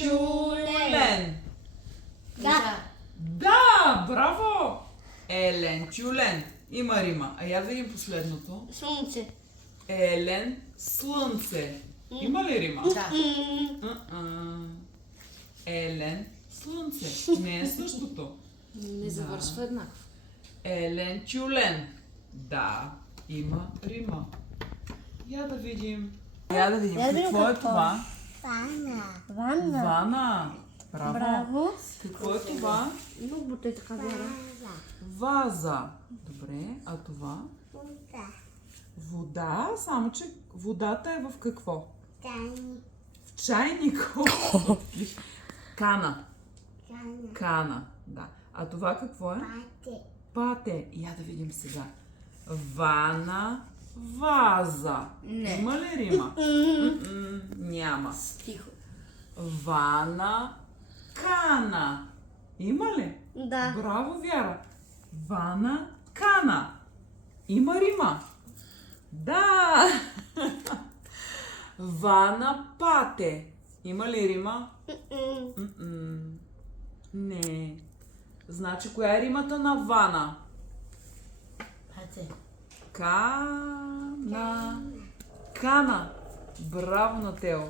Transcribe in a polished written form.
Тюлен. Да. Да, браво! Елен, тюлен. Има рима. А я да видим последното. Слънце. Елен, слънце. Има ли рима? Да. Елен, слънце. Не е същото. Не завършва еднакво. Елен, тюлен. Да, има рима. Я да видим. Я да видим Какво е какво. това? Ванна. Вана. Браво. Браво. Какво е това? Много е така вяра. Ваза. Добре, а това? Вода, само че водата е в какво? В чайник. Кана. Кана, да. А това какво е? Пате. Я да видим сега. Вана, ваза. Не. Има ли рима? Няма. Тихо. Вана, кана. Има ли? Да. Браво, Вяра. Вана, кана. Има рима? Да! Вана, пате. Има ли рима? Не. Значи, коя е римата на Вана? Пате. Кана. Кана. Браво на Тео.